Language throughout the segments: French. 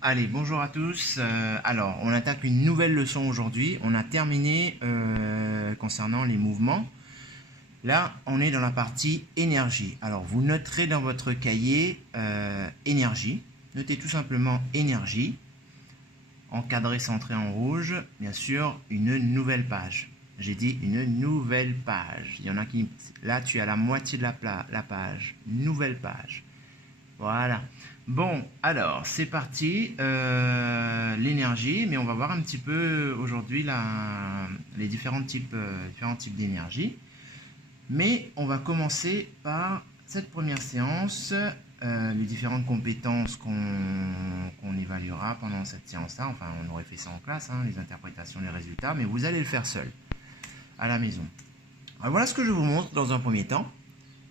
Allez, bonjour à tous. Alors, on attaque une nouvelle leçon aujourd'hui. On a terminé concernant les mouvements. Là, on est dans la partie énergie. Alors, vous noterez dans votre cahier énergie. Notez tout simplement énergie. Encadré, centré en rouge. Bien sûr, une nouvelle page. J'ai dit une nouvelle page. Il y en a qui... Là, tu as la moitié de la page. Nouvelle page. Voilà. Bon, alors, c'est parti. L'énergie, mais on va voir un petit peu aujourd'hui les différents types d'énergie. Mais on va commencer par cette première séance, les différentes compétences qu'on évaluera pendant cette séance-là. Enfin, on aurait fait ça en classe, hein, les interprétations, les résultats, mais vous allez le faire seul, à la maison. Alors, voilà ce que je vous montre dans un premier temps.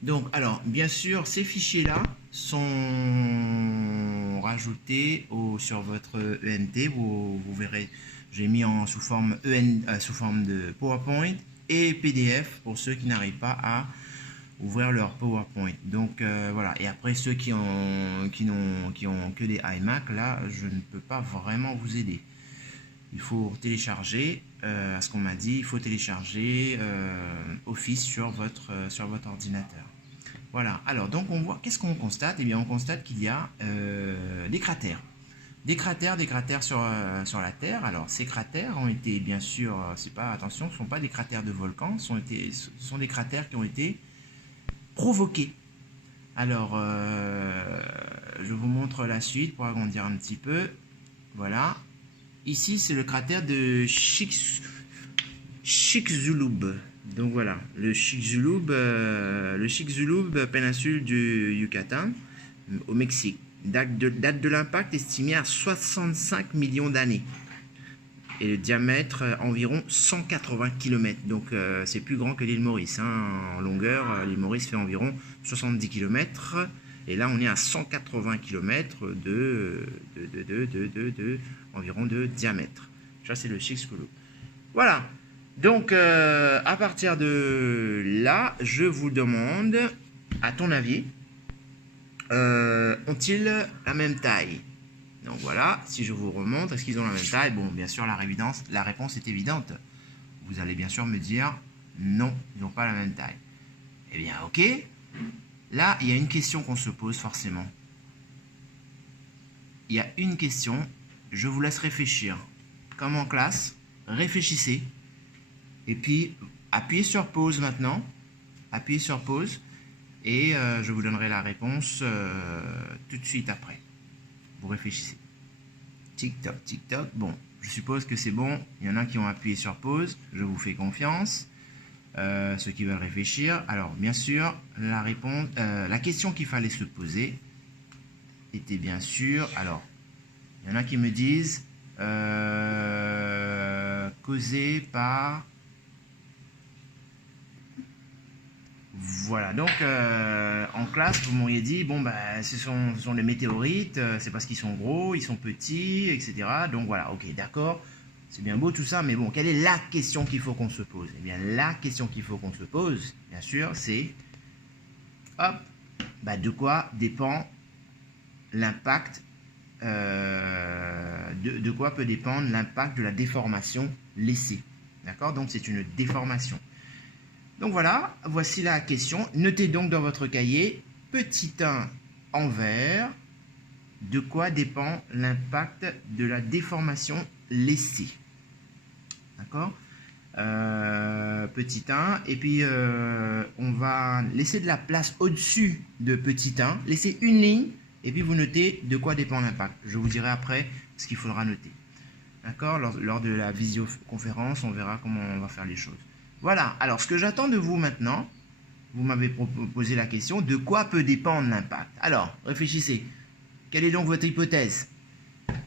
Donc, alors, bien sûr, ces fichiers-là sont rajoutés sur votre ENT. Vous verrez, j'ai mis sous forme de PowerPoint et PDF pour ceux qui n'arrivent pas à ouvrir leur PowerPoint. Donc, voilà. Et après, ceux qui ont que des iMac, là, je ne peux pas vraiment vous aider. Il faut télécharger, à ce qu'on m'a dit, il faut télécharger Office sur votre ordinateur. Voilà, alors donc on voit, qu'est-ce qu'on constate? Eh bien on constate qu'il y a des cratères. Des cratères sur la Terre. Alors ces cratères ont été, bien sûr, attention, ce ne sont pas des cratères de volcans, ce sont des cratères qui ont été provoqués. Alors, je vous montre la suite pour agrandir un petit peu. Voilà. Ici, c'est le cratère de Chicxulub. Donc voilà, le Chicxulub, péninsule du Yucatan, au Mexique. Date de l'impact estimée à 65 millions d'années. Et le diamètre environ 180 km. Donc c'est plus grand que l'île Maurice. Hein. En longueur, l'île Maurice fait environ 70 km. Et là, on est à 180 km environ de diamètre. Ça, c'est le Chicxulub. Voilà. Donc, à partir de là, je vous demande, à ton avis, ont-ils la même taille? Donc voilà, si je vous remonte, est-ce qu'ils ont la même taille? Bon, bien sûr, la réponse est évidente. Vous allez bien sûr me dire, non, ils n'ont pas la même taille. Eh bien, ok. Là, il y a une question qu'on se pose forcément. Il y a une question, je vous laisse réfléchir. Comme en classe, réfléchissez. Et puis, appuyez sur pause maintenant. Appuyez sur pause. Et je vous donnerai la réponse tout de suite après. Vous réfléchissez. Tic-toc, tic-toc. Bon, je suppose que c'est bon. Il y en a qui ont appuyé sur pause. Je vous fais confiance. Ceux qui veulent réfléchir. Alors, bien sûr, la question qu'il fallait se poser était bien sûr... Alors, il y en a qui me disent... causé par... Voilà, donc en classe, vous m'auriez dit, bon, bah, ce sont des météorites, c'est parce qu'ils sont gros, ils sont petits, etc. Donc voilà, ok, d'accord, c'est bien beau tout ça, mais bon, quelle est la question qu'il faut qu'on se pose? Eh bien, la question qu'il faut qu'on se pose, bien sûr, c'est, hop, bah, de quoi dépend l'impact, de quoi peut dépendre l'impact de la déformation laissée. D'accord? Donc c'est une déformation. Donc voilà, voici la question. Notez donc dans votre cahier, petit 1 en vert, de quoi dépend l'impact de la déformation laissée. D'accord? Petit 1, et puis on va laisser de la place au-dessus de petit 1, laisser une ligne, et puis vous notez de quoi dépend l'impact. Je vous dirai après ce qu'il faudra noter. D'accord? Lors de la visioconférence, on verra comment on va faire les choses. Voilà, alors ce que j'attends de vous maintenant, vous m'avez posé la question, de quoi peut dépendre l'impact? Alors, réfléchissez, quelle est donc votre hypothèse?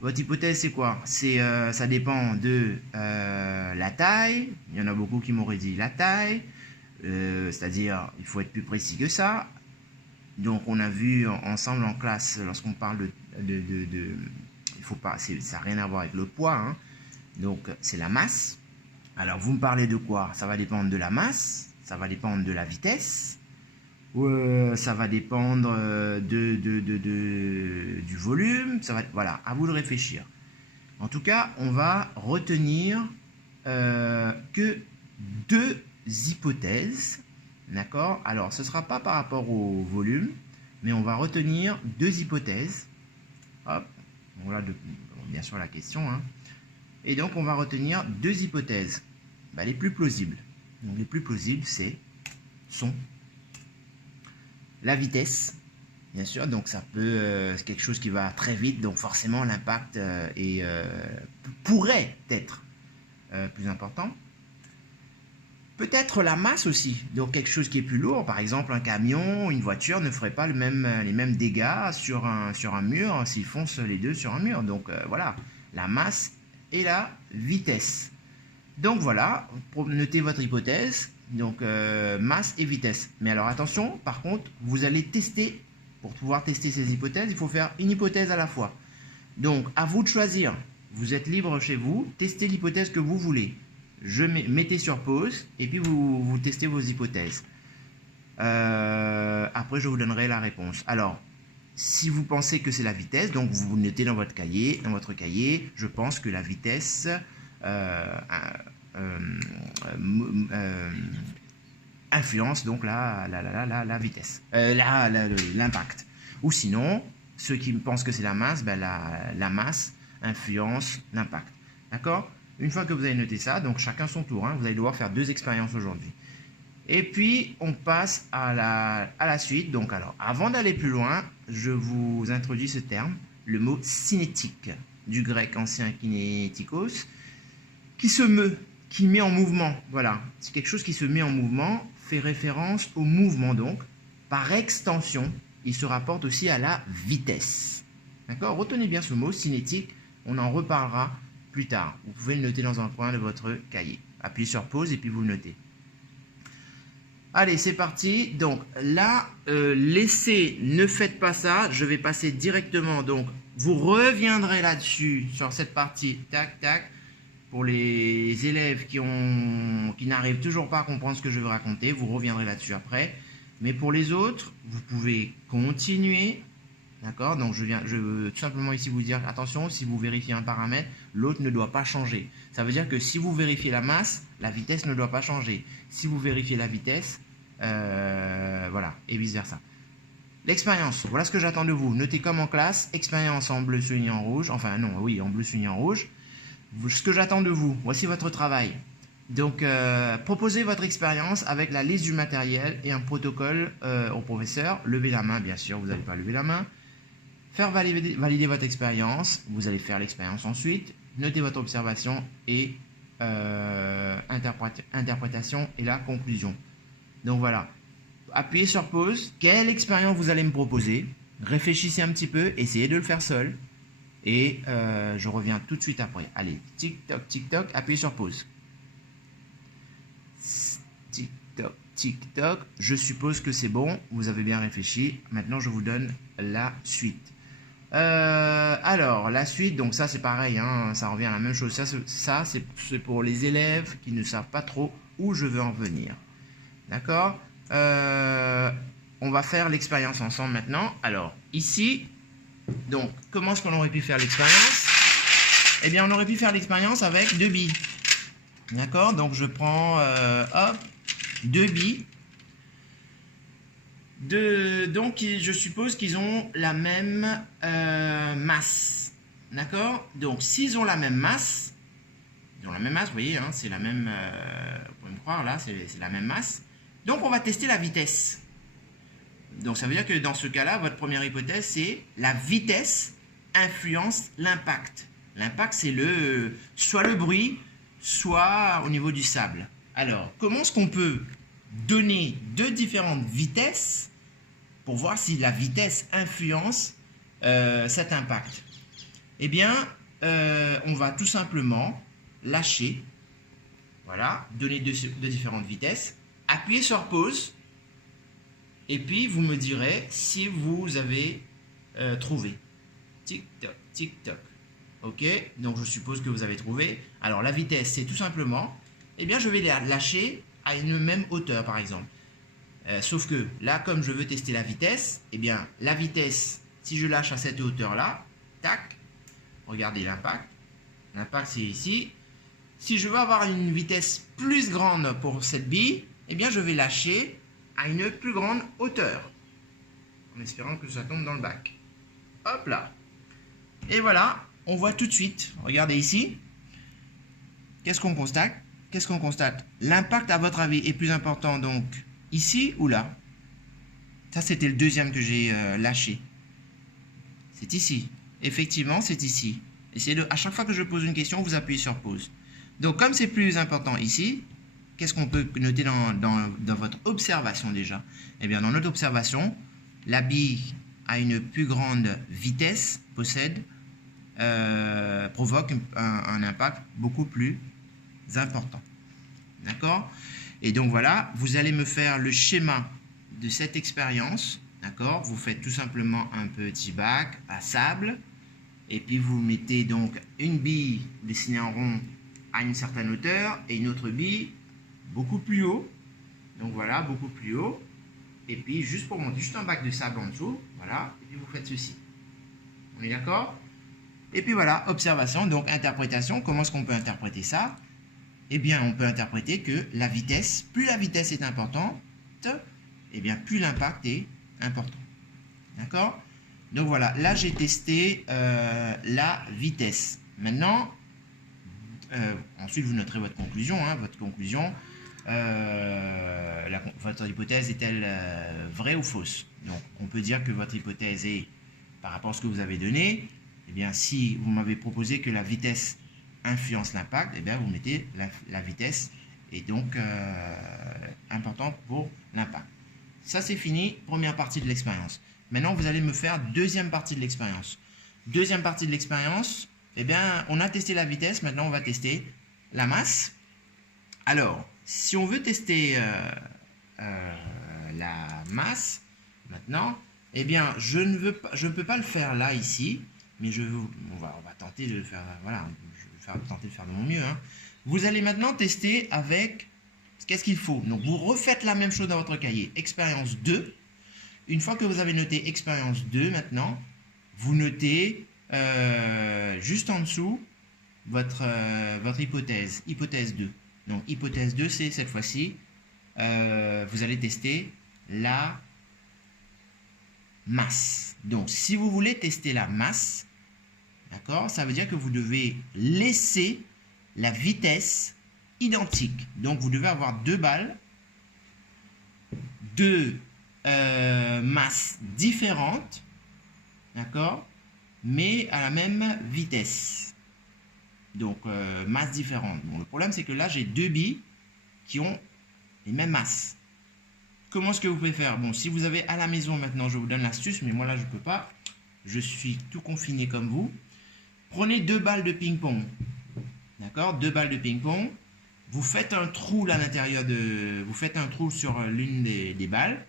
Votre hypothèse c'est quoi? Ça dépend de la taille, il y en a beaucoup qui m'auraient dit la taille, c'est-à-dire il faut être plus précis que ça. Donc on a vu ensemble en classe, lorsqu'on parle il faut pas, ça n'a rien à voir avec le poids, hein. Donc c'est la masse. Alors, vous me parlez de quoi? Ça va dépendre de la masse, ça va dépendre de la vitesse, Ça va dépendre du volume. Ça va, voilà, à vous de réfléchir. En tout cas, on va retenir que deux hypothèses. D'accord? Alors, ce ne sera pas par rapport au volume, mais on va retenir deux hypothèses. Hop, voilà bien sûr la question. Hein. Et donc, on va retenir deux hypothèses les plus plausibles. Donc, les plus plausibles, sont la vitesse, bien sûr. Donc, ça peut, c'est quelque chose qui va très vite. Donc, forcément, l'impact pourrait être plus important. Peut-être la masse aussi, donc quelque chose qui est plus lourd, par exemple un camion, une voiture ne ferait pas les mêmes dégâts sur un mur s'ils foncent les deux sur un mur. Donc voilà, la masse et la vitesse. Donc voilà, notez votre hypothèse, donc masse et vitesse. Mais alors attention, par contre, vous allez tester, pour pouvoir tester ces hypothèses, il faut faire une hypothèse à la fois. Donc à vous de choisir, vous êtes libre chez vous, testez l'hypothèse que vous voulez. Mettez sur pause et puis vous testez vos hypothèses. Après, je vous donnerai la réponse. Alors, si vous pensez que c'est la vitesse, donc vous notez dans votre cahier, je pense que la vitesse influence donc la vitesse, l'impact. Ou sinon, ceux qui pensent que c'est la masse, la masse influence l'impact. D'accord ? Une fois que vous avez noté ça, donc chacun son tour, hein, vous allez devoir faire deux expériences aujourd'hui. Et puis, on passe à la suite. Donc, alors, avant d'aller plus loin, je vous introduis ce terme, le mot cinétique, du grec ancien kinétikos, qui se meut, qui met en mouvement. Voilà, c'est quelque chose qui se met en mouvement, fait référence au mouvement donc. Par extension, il se rapporte aussi à la vitesse. D'accord ? Retenez bien ce mot, cinétique, on en reparlera plus tard. Vous pouvez le noter dans un coin de votre cahier. Appuyez sur pause et puis vous le notez. Allez, c'est parti. Donc là, laissez, ne faites pas ça. Je vais passer directement. Donc, vous reviendrez là-dessus, sur cette partie. Tac, tac. Pour les élèves qui n'arrivent toujours pas à comprendre ce que je veux raconter, vous reviendrez là-dessus après. Mais pour les autres, vous pouvez continuer. D'accord? Donc, je veux tout simplement ici vous dire, attention, si vous vérifiez un paramètre, l'autre ne doit pas changer. Ça veut dire que si vous vérifiez la masse, la vitesse ne doit pas changer. Si vous vérifiez la vitesse, voilà, et vice-versa. L'expérience, voilà ce que j'attends de vous. Notez comme en classe, expérience en bleu souligné en rouge, enfin non, oui, en bleu souligné en rouge. Ce que j'attends de vous, voici votre travail. Donc, proposez votre expérience avec la liste du matériel et un protocole au professeur. Levez la main, bien sûr, vous n'allez pas lever la main. Faire valider votre expérience, vous allez faire l'expérience ensuite, notez votre observation et interprétation et la conclusion. Donc voilà, appuyez sur pause, quelle expérience vous allez me proposer, réfléchissez un petit peu, essayez de le faire seul et je reviens tout de suite après. Allez, tic-toc, appuyez sur pause. Tic-toc, tic-toc, je suppose que c'est bon, vous avez bien réfléchi, maintenant je vous donne la suite. Alors, la suite, donc ça c'est pareil, hein, ça revient à la même chose. Ça c'est pour les élèves qui ne savent pas trop où je veux en venir. D'accord? On va faire l'expérience ensemble maintenant. Alors, ici, donc, comment est-ce qu'on aurait pu faire l'expérience? Eh bien, on aurait pu faire l'expérience avec deux billes. D'accord? Donc, je prends, hop, deux billes. Donc, je suppose qu'ils ont la même masse. D'accord? Donc, s'ils ont la même masse, vous voyez, hein, c'est la même, vous pouvez me croire, là, c'est la même masse. Donc, on va tester la vitesse. Donc, ça veut dire que dans ce cas-là, votre première hypothèse, c'est la vitesse influence l'impact. L'impact, c'est soit le bruit, soit au niveau du sable. Alors, comment est-ce qu'on peut donner deux différentes vitesses pour voir si la vitesse influence cet impact? Eh bien, on va tout simplement lâcher, voilà, donner deux différentes vitesses, appuyer sur pause, et puis vous me direz si vous avez trouvé. Tic-toc, tic-toc. Ok, donc je suppose que vous avez trouvé. Alors la vitesse, c'est tout simplement, eh bien je vais la lâcher à une même hauteur par exemple. Sauf que là, comme je veux tester la vitesse, eh bien, la vitesse, si je lâche à cette hauteur-là, tac, regardez l'impact. L'impact, c'est ici. Si je veux avoir une vitesse plus grande pour cette bille, eh bien, je vais lâcher à une plus grande hauteur. En espérant que ça tombe dans le bac. Hop là. Et voilà, on voit tout de suite. Regardez ici. Qu'est-ce qu'on constate? Qu'est-ce qu'on constate? L'impact, à votre avis, est plus important donc ici ou là? Ça, c'était le deuxième que j'ai lâché. C'est ici. Effectivement, c'est ici. À chaque fois que je pose une question, vous appuyez sur pause. Donc, comme c'est plus important ici, qu'est-ce qu'on peut noter dans votre observation déjà? Eh bien, dans notre observation, la bille à une plus grande vitesse provoque un impact beaucoup plus important. D'accord? Et donc voilà, vous allez me faire le schéma de cette expérience. D'accord? Vous faites tout simplement un petit bac à sable. Et puis vous mettez donc une bille dessinée en rond à une certaine hauteur et une autre bille beaucoup plus haut. Donc voilà, beaucoup plus haut. Et puis juste pour monter, juste un bac de sable en dessous. Voilà. Et puis vous faites ceci. On est d'accord? Et puis voilà, observation, donc interprétation. Comment est-ce qu'on peut interpréter ça? Eh bien, on peut interpréter que la vitesse, plus la vitesse est importante, eh bien, plus l'impact est important. D'accord? Donc voilà, là j'ai testé la vitesse. Maintenant, ensuite vous noterez votre conclusion. Hein, votre conclusion, votre hypothèse est-elle vraie ou fausse? Donc on peut dire que votre hypothèse est, par rapport à ce que vous avez donné, eh bien si vous m'avez proposé que la vitesse influence l'impact, eh bien vous mettez la vitesse est donc importante pour l'impact. Ça c'est fini, première partie de l'expérience. Maintenant, vous allez me faire deuxième partie de l'expérience. Deuxième partie de l'expérience, eh bien, on a testé la vitesse, maintenant on va tester la masse. Alors, si on veut tester la masse, maintenant, eh bien, je ne peux pas le faire là, ici, mais on va tenter de le faire, voilà, je vais tenter de faire de mon mieux. Hein. Vous allez maintenant tester avec, qu'est-ce qu'il faut? Donc, vous refaites la même chose dans votre cahier, expérience 2. Une fois que vous avez noté expérience 2, maintenant, vous notez juste en dessous votre hypothèse, hypothèse 2. Donc, hypothèse 2, c'est cette fois-ci, vous allez tester la masse. Donc, si vous voulez tester la masse, d'accord, ça veut dire que vous devez laisser la vitesse identique. Donc, vous devez avoir deux balles, deux masses différentes, d'accord, mais à la même vitesse. Donc, masses différentes. Bon, le problème, c'est que là, j'ai deux billes qui ont les mêmes masses. Comment est-ce que vous pouvez faire? Bon, si vous avez à la maison maintenant, je vous donne l'astuce, mais moi là, je ne peux pas. Je suis tout confiné comme vous. Prenez deux balles de ping-pong. D'accord? Deux balles de ping-pong. Vous faites un trou là à l'intérieur de... Vous faites un trou sur l'une des balles.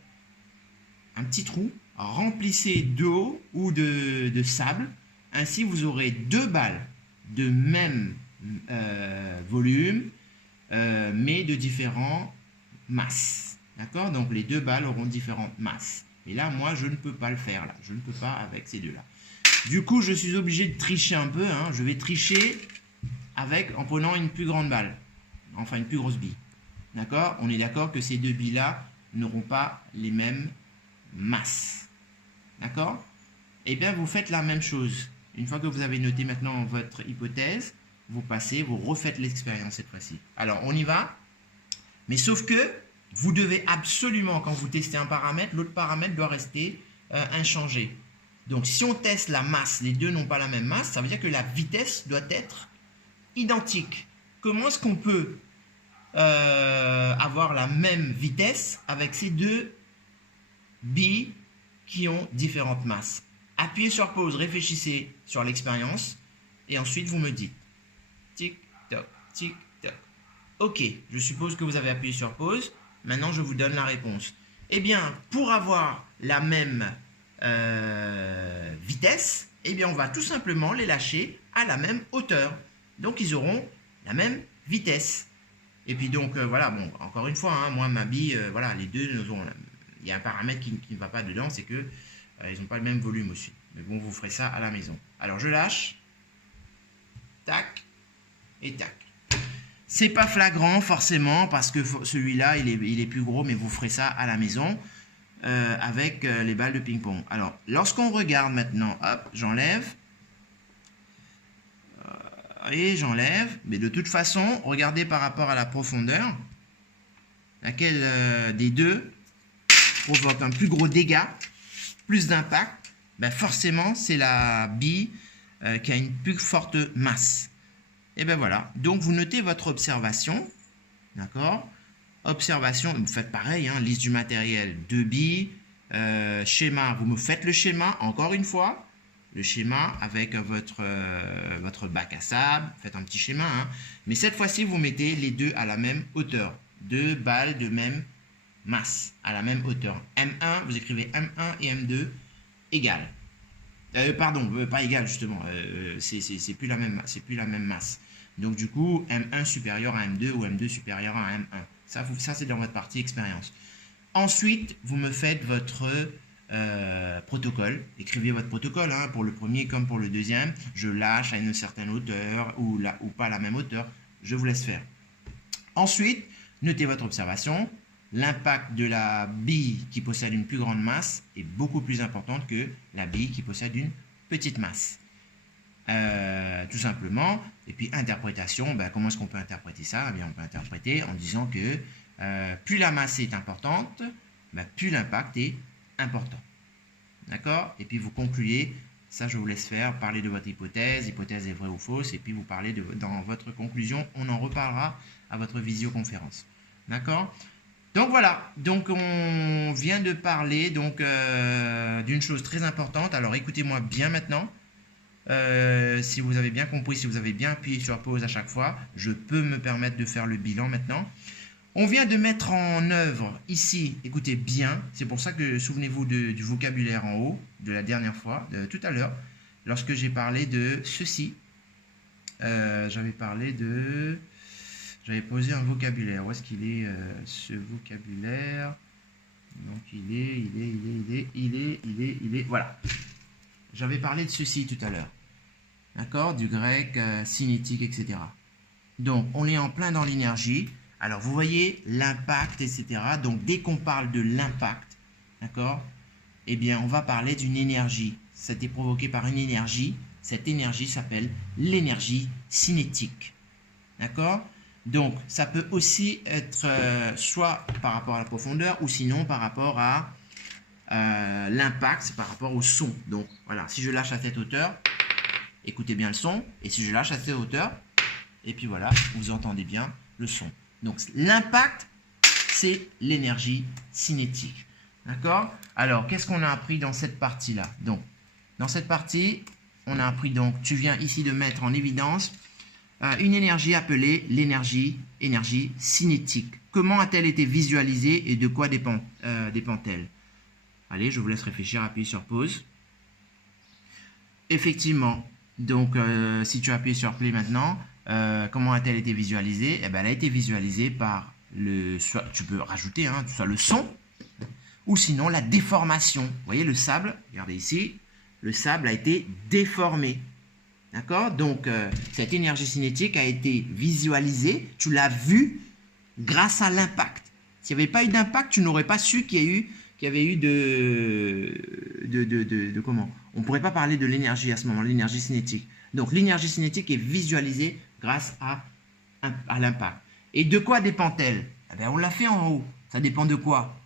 Un petit trou, remplissez d'eau ou de sable. Ainsi, vous aurez deux balles de même volume, mais de différentes masses. D'accord? Donc, les deux balles auront différentes masses. Et là, moi, je ne peux pas le faire. Là. Je ne peux pas avec ces deux-là. Du coup, je suis obligé de tricher un peu. Hein. Je vais tricher en prenant une plus grande balle. Enfin, une plus grosse bille. D'accord? On est d'accord que ces deux billes-là n'auront pas les mêmes masse. D'accord? Eh bien, vous faites la même chose. Une fois que vous avez noté maintenant votre hypothèse, vous passez, vous refaites l'expérience cette fois-ci. Alors, on y va. Mais sauf que vous devez absolument, quand vous testez un paramètre, l'autre paramètre doit rester inchangé. Donc, si on teste la masse, les deux n'ont pas la même masse, ça veut dire que la vitesse doit être identique. Comment est-ce qu'on peut avoir la même vitesse avec ces deux billes qui ont différentes masses? Appuyez sur pause, réfléchissez sur l'expérience et ensuite vous me dites tic toc, tic toc. Ok, je suppose que vous avez appuyé sur pause. Maintenant, je vous donne la réponse. Eh bien, pour avoir la même vitesse, eh bien, on va tout simplement les lâcher à la même hauteur. Donc, ils auront la même vitesse. Et puis donc, voilà, bon, encore une fois, hein, moi, ma bille, voilà, les deux il y a un paramètre qui ne va pas dedans, c'est que ils n'ont pas le même volume aussi. Mais bon, vous ferez ça à la maison. Alors, je lâche. Tac. Et tac. C'est pas flagrant forcément parce que celui-là, il est plus gros, mais vous ferez ça à la maison avec les balles de ping-pong. Alors, lorsqu'on regarde maintenant, hop, j'enlève. Et j'enlève. Mais de toute façon, regardez par rapport à la profondeur. Laquelle des deux provoque un plus gros dégât, plus d'impact. Ben forcément, c'est la bille qui a une plus forte masse. Et ben voilà. Donc, vous notez votre observation. D'accord? Observation, vous faites pareil, hein, liste du matériel, 2 billes. Schéma, vous me faites le schéma, encore une fois. Le schéma avec votre bac à sable. Faites un petit schéma. Hein. Mais cette fois-ci, vous mettez les deux à la même hauteur. 2 balles de même masse, à la même hauteur. M1, vous écrivez M1 et M2 égales. Pardon, pas égales justement. C'est plus la même masse. Donc du coup, M1 supérieur à M2 ou M2 supérieur à M1. Ça c'est dans votre partie expérience. Ensuite, vous me faites votre protocole. Écrivez votre protocole hein, pour le premier comme pour le deuxième. Je lâche à une certaine hauteur ou pas à la même hauteur. Je vous laisse faire. Ensuite, notez votre observation. L'impact de la bille qui possède une plus grande masse est beaucoup plus important que la bille qui possède une petite masse. Tout simplement. Et puis, interprétation. Ben, comment est-ce qu'on peut interpréter ça? Eh bien, on peut interpréter en disant que plus la masse est importante, ben, plus l'impact est important. D'accord? Et puis, vous concluez. Ça, je vous laisse faire. Parler de votre hypothèse. Hypothèse est vraie ou fausse. Et puis, vous parlez dans votre conclusion. On en reparlera à votre visioconférence. D'accord? Donc voilà, donc on vient de parler d'une chose très importante. Alors écoutez-moi bien maintenant. Si vous avez bien compris, si vous avez bien appuyé sur pause à chaque fois, je peux me permettre de faire le bilan maintenant. On vient de mettre en œuvre ici, écoutez bien, c'est pour ça que souvenez-vous du vocabulaire en haut, de la dernière fois, de tout à l'heure, lorsque j'ai parlé de ceci. J'avais posé un vocabulaire. Où est-ce qu'il est, ce vocabulaire? Donc il est. Voilà. J'avais parlé de ceci tout à l'heure. D'accord? Du grec, cinétique, etc. Donc on est en plein dans l'énergie. Alors vous voyez l'impact, etc. Donc dès qu'on parle de l'impact, d'accord? Eh bien on va parler d'une énergie. C'était provoqué par une énergie. Cette énergie s'appelle l'énergie cinétique. D'accord? Donc, ça peut aussi être soit par rapport à la profondeur ou sinon par rapport à l'impact, c'est par rapport au son. Donc, voilà, si je lâche à cette hauteur, écoutez bien le son. Et si je lâche à cette hauteur, et puis voilà, vous entendez bien le son. Donc, l'impact, c'est l'énergie cinétique. D'accord? Alors, qu'est-ce qu'on a appris dans cette partie-là? Donc, dans cette partie, on a appris donc, tu viens ici de mettre en évidence une énergie appelée énergie cinétique. Comment a-t-elle été visualisée et de quoi dépend-elle? Allez, je vous laisse réfléchir, appuyez sur pause. Effectivement, donc si tu appuies sur play maintenant, comment a-t-elle été visualisée? Eh bien, elle a été visualisée par soit tu peux rajouter, hein, soit le son, ou sinon la déformation. Vous voyez le sable, regardez ici, le sable a été déformé. D'accord? Donc, cette énergie cinétique a été visualisée, tu l'as vue grâce à l'impact. S'il n'y avait pas eu d'impact, tu n'aurais pas su qu'il y avait eu comment? On ne pourrait pas parler de l'énergie à ce moment, l'énergie cinétique. Donc, l'énergie cinétique est visualisée grâce à l'impact. Et de quoi dépend-elle? Eh bien, on l'a fait en haut. Ça dépend de quoi?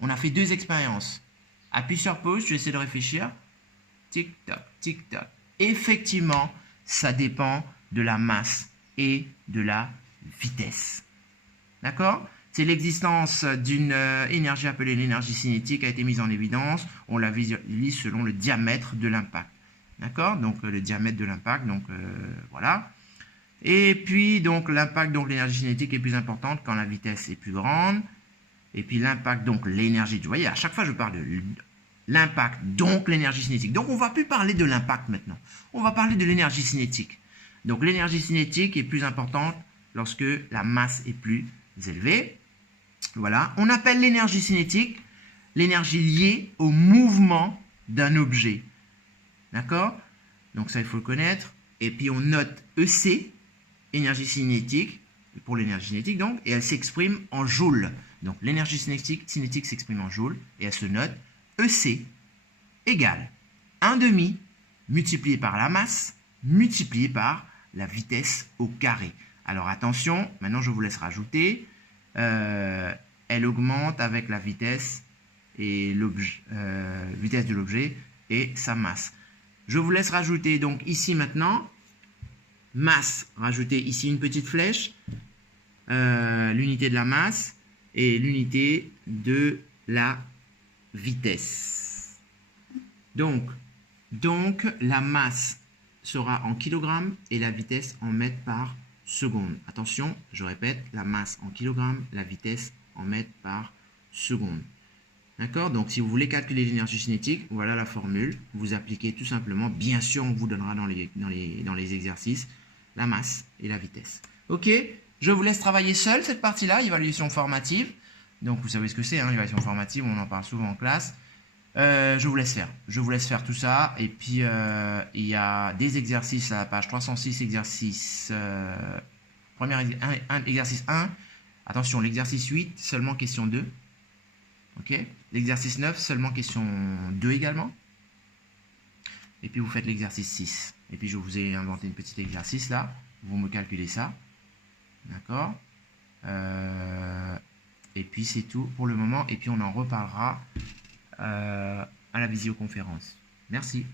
On a fait 2 expériences. Appuie sur pause, je vais essayer de réfléchir. Tic-tac, tic-tac. Effectivement, ça dépend de la masse et de la vitesse. D'accord? C'est l'existence d'une énergie appelée l'énergie cinétique qui a été mise en évidence. On la visualise selon le diamètre de l'impact. D'accord? Donc, le diamètre de l'impact, donc voilà. Et puis, donc, l'impact, donc l'énergie cinétique est plus importante quand la vitesse est plus grande. Et puis, l'impact, donc l'énergie. Vous voyez, à chaque fois, je parle de l'impact, donc l'énergie cinétique. Donc, on ne va plus parler de l'impact maintenant. On va parler de l'énergie cinétique. Donc, l'énergie cinétique est plus importante lorsque la masse est plus élevée. Voilà. On appelle l'énergie cinétique l'énergie liée au mouvement d'un objet. D'accord? Donc ça, il faut le connaître. Et puis on note EC, énergie cinétique, pour l'énergie cinétique donc, et elle s'exprime en joules. Donc l'énergie cinétique s'exprime en joules, et elle se note EC égale 1/2 multiplié par la masse, multiplié par la vitesse au carré. Alors attention, maintenant je vous laisse rajouter. Elle augmente avec la vitesse et vitesse de l'objet et sa masse. Je vous laisse rajouter donc ici maintenant masse, rajouter ici une petite flèche, l'unité de la masse et l'unité de la vitesse. Donc la masse sera en kilogrammes et la vitesse en mètres par seconde. Attention, je répète, la masse en kilogrammes, la vitesse en mètres par seconde. D'accord? Donc, si vous voulez calculer l'énergie cinétique, voilà la formule. Vous appliquez tout simplement, bien sûr, on vous donnera dans les exercices, la masse et la vitesse. Ok? Je vous laisse travailler seul cette partie-là, évaluation formative. Donc, vous savez ce que c'est, hein, l'évaluation formative, on en parle souvent en classe. Je vous laisse faire. Je vous laisse faire tout ça. Et puis, il y a des exercices à la page 306, exercice, exercice 1. Attention, l'exercice 8, seulement question 2. Ok, l'exercice 9, seulement question 2 également. Et puis vous faites l'exercice 6. Et puis je vous ai inventé une petite exercice là. Vous me calculez ça. D'accord. Et puis c'est tout pour le moment. Et puis on en reparlera à la visioconférence. Merci.